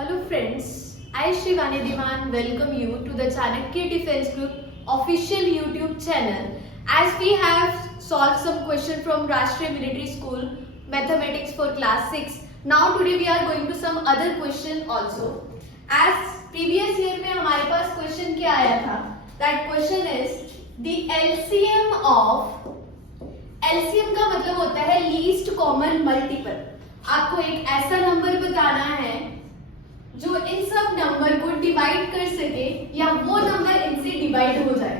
Hello friends, I Shivani Diwan welcome you to the Chanakya Defense Group official YouTube channel. As we have solved some question from Rashtriya Military School Mathematics for class 6. Now today we are going to some other question also. As previous year में हमारे पास question क्या आया था? That question is the LCM of LCM का मतलब होता है least common multiple. आपको एक ऐसा नंबर बताना है जो इन सब नंबर को डिवाइड कर सके या वो नंबर इनसे डिवाइड हो जाए।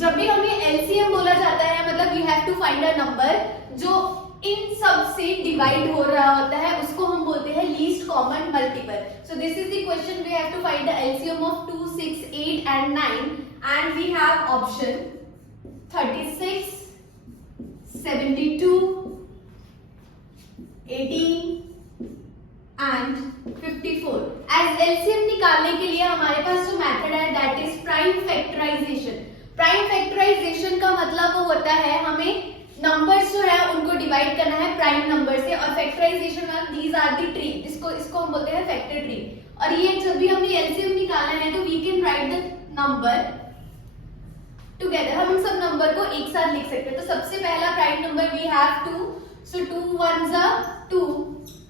जब भी हमें एलसीएम बोला जाता है मतलब we have to find a number जो इन सब से डिवाइड हो रहा होता है, उसको हम बोलते हैं least common multiple. So this is the question, we have to find the LCM of 2, 6, 8 and 9 and we have option 36, 72, 18 and 54। As LCM निकालने के लिए हमारे पास जो मेथड है that is prime factorization. Prime factorization का मतलब वो होता है हमें नंबर्स जो है उनको डिवाइड करना है प्राइम नंबर से, और फैक्टराइजेशन में दीज आर द ट्री, इसको हम बोलते हैं फैक्टर ट्री। और ये जब भी हमें एलसीएम निकालना है तो we can write the number together, हम सब नंबर को एक साथ लिख सकते हैं। तो सबसे पहला prime number we have 2, so 2 1s are 2,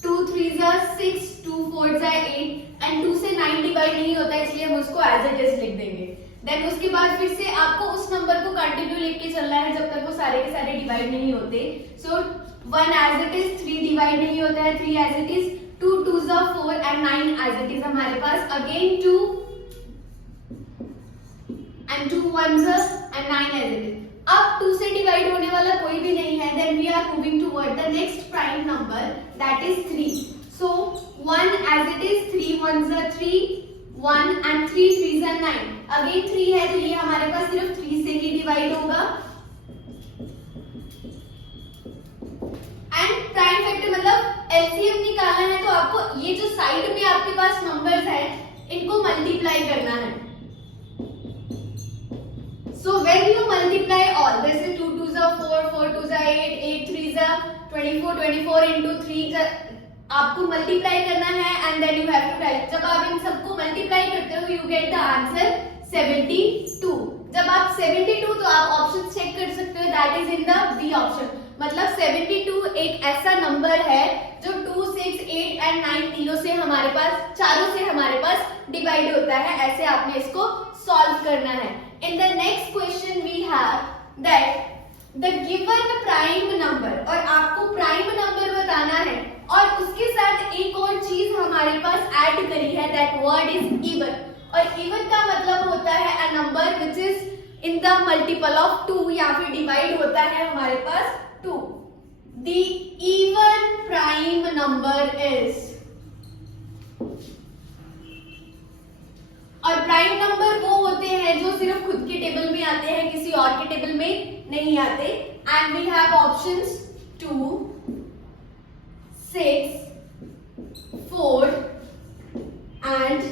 2 3s are 6, 2 4s are 8 and 2 से 9 डिवाइड नहीं होता है इसलिए हम उसको एज इट इज लिख देंगे। देन उसके बाद फिर से आपको उस नंबर को कंटिन्यू लेके चलना है जब तक वो सारे के सारे डिवाइड नहीं होते। So 1 as it is, 3 divide नहीं होता है, 3 as it is, 2 2s are 4 and 9 as it is हमारे पास, again 2 and 2 1s are and 9 as it is। अब 2 से डिवाइड होने वाला कोई भी नहीं है, then we are moving toward the next prime number that is 3। So 1 as it is, 3 1s are 3, 1 and 3 3s are 9, again 3 है तो ये हमारे पास सिर्फ 3 से ही डिवाइड होगा। एंड प्राइम फैक्टर मतलब एलसीएम निकालना है तो आपको ये जो साइड में आपके पास नंबर्स है इनको मल्टीप्लाई करना है। So when you multiply all, this is 2 2s are 4, 4 2s are 8, 8 3s are 24, 24 into 3 आपको मल्टीप्लाई करना है and then you have to write. जब आप इन सबको मल्टीप्लाई करते हो यू गेट द आंसर 72। जब आप 72 तो आप ऑप्शन चेक कर सकते हो, that is in the B option. मतलब 72 एक ऐसा नंबर है जो 2, 6, 8 एंड 9 तीनों से हमारे पास, चारों से हमारे पास डिवाइड होता है। ऐसे आपने इसको सॉल्व करना है। In the next question we have that the given prime number, और आपको प्राइम नंबर बताना है और उसके साथ एक और चीज हमारे पास ऐड करी है, that word is even। और even का मतलब होता है a number which is in the multiple of 2 या फिर डिवाइड होता है हमारे पास 2। The even prime number is, और प्राइम नंबर वो होते हैं जो सिर्फ खुद के टेबल में आते हैं, किसी और के टेबल में नहीं आते। And we have options 2, 6, 4 and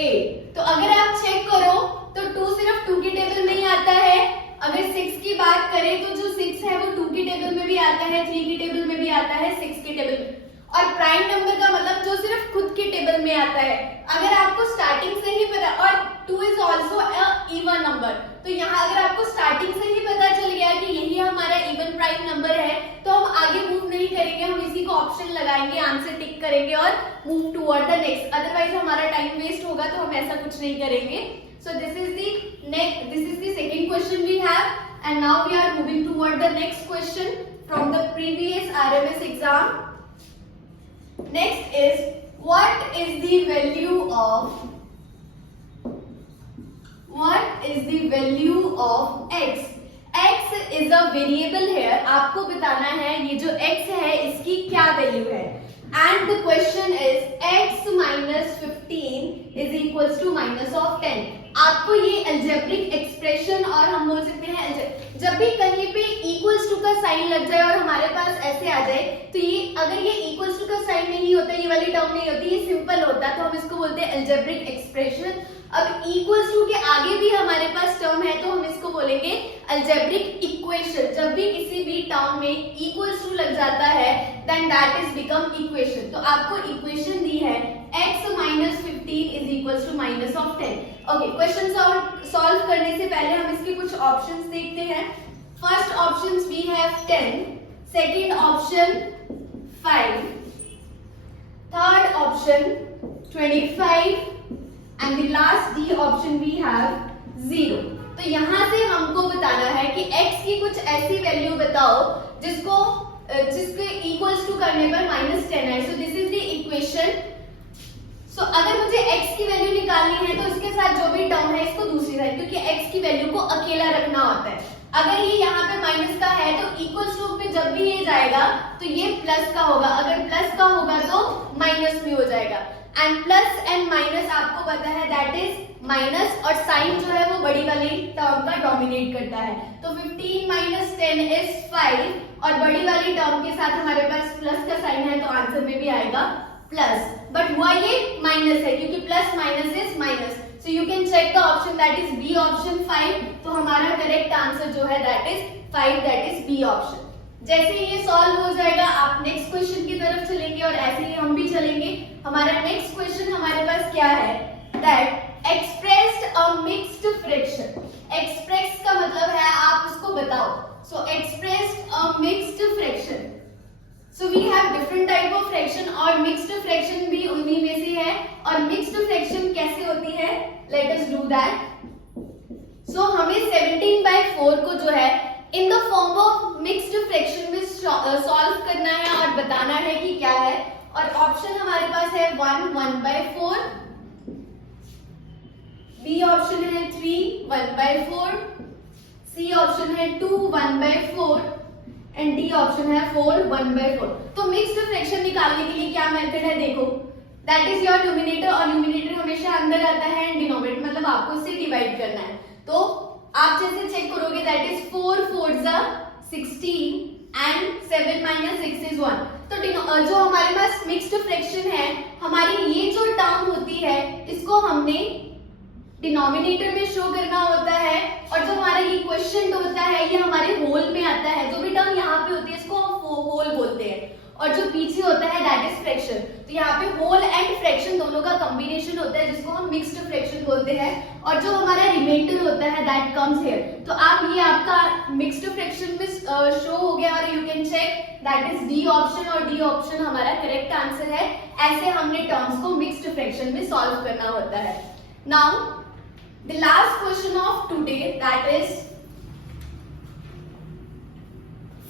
8। तो अगर आप चेक करो तो 2 सिर्फ 2 के टेबल में ही आता है। अगर 6 की बात करें तो जो 6 है वो 2 के टेबल में भी आता है, 3 के टेबल में भी आता है, 6 के टेबल में। और प्राइम नंबर का मतलब जो सिर्फ खुद के टेबल में आता है। अगर आपको स्टार्टिंग से ही पता, और 2 is also a even number, तो यहाँ अगर आपको स्टार्टिंग से ही पता चल गया कि यही हमारा इवन प्राइम नंबर है तो हम आगे मूव नहीं करेंगे, हम इसी को ऑप्शन लगाएंगे, आंसर टिक करेंगे और move toward the next. Otherwise हमारा टाइम वेस्ट होगा तो हम ऐसा कुछ नहीं करेंगे। So this is the second question we have and now we are moving toward the next question from the previous RMS exam. Next is what is the value of x? x is a variable here, आपको बताना है ये जो x है इसकी क्या value है। And the question is x minus 15 is equals to minus of 10। आपको ये अलजेब्रिक एक्सप्रेशन, और हम बोल सकते हैं जब भी कहीं पे इक्वल्स टू का साइन लग जाए और हमारे पास ऐसे आ जाए तो ये, अगर ये इक्वल्स टू का साइन नहीं होता, ये वाली टर्म नहीं होती, ये सिंपल होता तो हम इसको बोलते हैं अलजेब्रिक एक्सप्रेशन। अब इक्वल्स टू के आगे भी हमारे पास टर्म है तो हम इसको बोलेंगे अलजेब्रिक इक्वेशन। जब भी किसी भी टर्म में इक्वल्स टू लग जाता है then that is become equation. तो आपको इक्वेशन दी है x minus 15 is equals to minus of 10। Okay, question solve करने से पहले हम इसके कुछ ऑप्शंस देखते हैं। First options we have 10, second option 5, third option 25 and the last D option we have 0। तो यहाँ से हमको बताना है कि x की कुछ ऐसी वैल्यू बताओ जिसके इक्वल्स टू करने पर -10 है। So this is the equation. So अगर मुझे x की वैल्यू निकालनी है तो इसके साथ जो भी टर्म है इसको दूसरी साइड, क्योंकि x की वैल्यू को अकेला रखना होता है। अगर ये यहाँ पे माइनस का है तो इक्वल्स टू में जब भी ये जाएगा तो ये प्लस का होगा, अगर प्लस का होगा तो माइनस में हो जाएगा। एंड प्लस एंड माइनस आपको पता है दैट इज माइनस, और साइन जो है वो बड़ी वाली टर्म का डोमिनेट करता है। तो 15 माइनस 10 इज 5, और बड़ी वाली टर्म के साथ हमारे पास प्लस का साइन है तो आंसर में भी आएगा प्लस, बट हुआ ये माइनस है क्योंकि plus minus is minus. So you can check the option that is B option 5। तो हमारा करेक्ट आंसर जो है that is 5, that is B option. जैसे ही ये सॉल्व हो जाएगा आप नेक्स्ट क्वेश्चन की तरफ चलेंगे और ऐसे ही हम भी चलेंगे। हमारा नेक्स्ट क्वेश्चन हमारे पास क्या है, that expressed a mixed fraction. Express का मतलब है आप उसको बताओ। So expressed a mixed fraction. So we have different type of fraction और मिक्स्ड फ्रैक्शन भी उन्हीं में से है। और मिक्स्ड फ्रैक्शन कैसे होती है, लेट अस डू दैट। सो हमें 17/4 को जो है in the form of mixed fraction में सॉल्व करना है और बताना है कि क्या है। और ऑप्शन हमारे पास है 1/4, बी ऑप्शन है 3/4, सी ऑप्शन है 2/4 एंड डी ऑप्शन है 4/4। तो मिक्स्ड फ्रैक्शन निकालने के लिए क्या मेथड है, देखो दैट इज योर न्यूमिनेटर, और न्यूमिनेटर हमेशा अंदर आता है एंड डिनोमिनेटर मतलब आपको इससे डिवाइड करना है। तो आप जैसे चेक करोगे that is 4 4s are 16 and 7 - 6 is 1। तो जो हमारे पास मिक्स्ड फ्रैक्शन है, हमारी ये जो टर्म होती है इसको हमने डिनोमिनेटर में शो करना होता है, और जो हमारा ये क्वेश्चन होता है ये हमारे होल में आता है। जो भी टर्म यहाँ पे होती है इसको हम होल बोलते हैं, और जो पीछे होता है दैट इज फ्रैक्शन। तो यहाँ पे होल एंड फ्रैक्शन दोनों का कॉम्बिनेशन होता है जिसको हम मिक्स्ड फ्रैक्शन बोलते हैं, और जो हमारा रिमाइंडर होता है दैट कम्स हियर। तो आप ये आपका मिक्स्ड फ्रैक्शन में शो हो गया, और you can check that is D option, और डी ऑप्शन हमारा करेक्ट आंसर है। ऐसे हमने टर्म्स को मिक्स्ड फ्रैक्शन में सॉल्व करना होता है। Now the last question of today, that is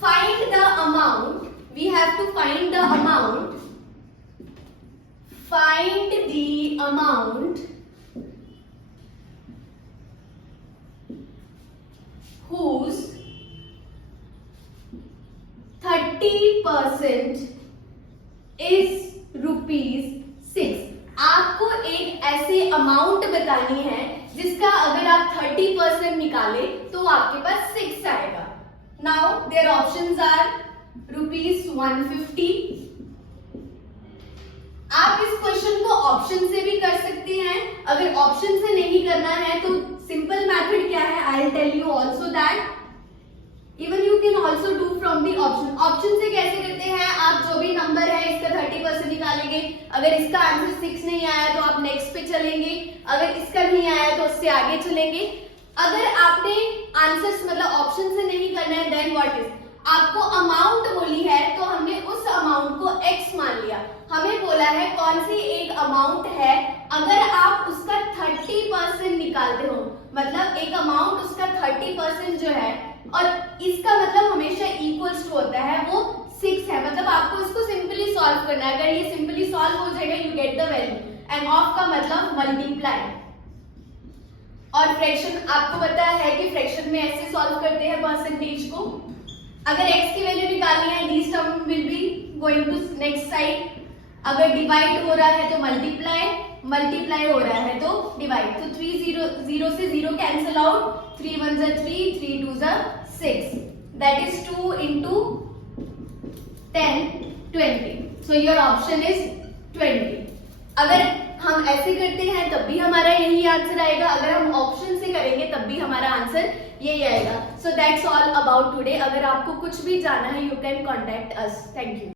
find the amount. We have to find the amount. Find the amount whose 30% is ₹6। आपको एक ऐसी अमाउंट बतानी है जिसका अगर आप 30% निकाले तो आपके पास 6 आएगा। Now there options are ₹150। आप इस क्वेश्चन को ऑप्शन से भी कर सकते हैं। अगर ऑप्शन से नहीं करना है तो सिंपल मेथड क्या है, I will tell you also that even you can also do from the option. Option से कैसे करते हैं, आप जो भी नंबर है इसका 30% निकालेंगे। अगर इसका आंसर 6 नहीं आया तो आप नेक्स्ट पे चलेंगे, अगर इसका नहीं आया तो उससे आगे चलेंगे। अगर आपने आंसर्स मतलब ऑप्शन से नहीं करना है देन व्हाट इज, आपको अमाउंट बोली है तो हमने उस अमाउंट को x मान लिया। हमें बोला है कौन सी एक अमाउंट है, अगर आप उसका 30% निकालते हो मतलब एक अमाउंट उसका 30% जो है, और इसका मतलब हमेशा इक्वल्स टू होता है वो 6 है, मतलब आपको इसको सिंपली सॉल्व करना है। अगर ये सिंपली सॉल्व हो जाएगा you get the value, end of का मतलब मल्टीप्लाई। और फ्रैक्शन आपको पता है कि फ्रैक्शन में ऐसे सॉल्व करते हैं परसेंटेज को। अगर x की वैल्यू निकालनी है this term will be going to next side. अगर डिवाइड हो रहा है तो मल्टीप्लाई, मल्टीप्लाई हो रहा है तो डिवाइड। तो 3 0 से 0 cancel out, 3 1s are 3, 3 2s are 6, that is 2 into 10 20। so your option is 20। अगर हम ऐसे करते हैं तब भी हमारा यही आंसर आएगा, अगर हम ऑप्शन से करेंगे तब भी हमारा आंसर यही आएगा। So that's all about today. अगर आपको कुछ भी जाना है you can contact us. Thank you.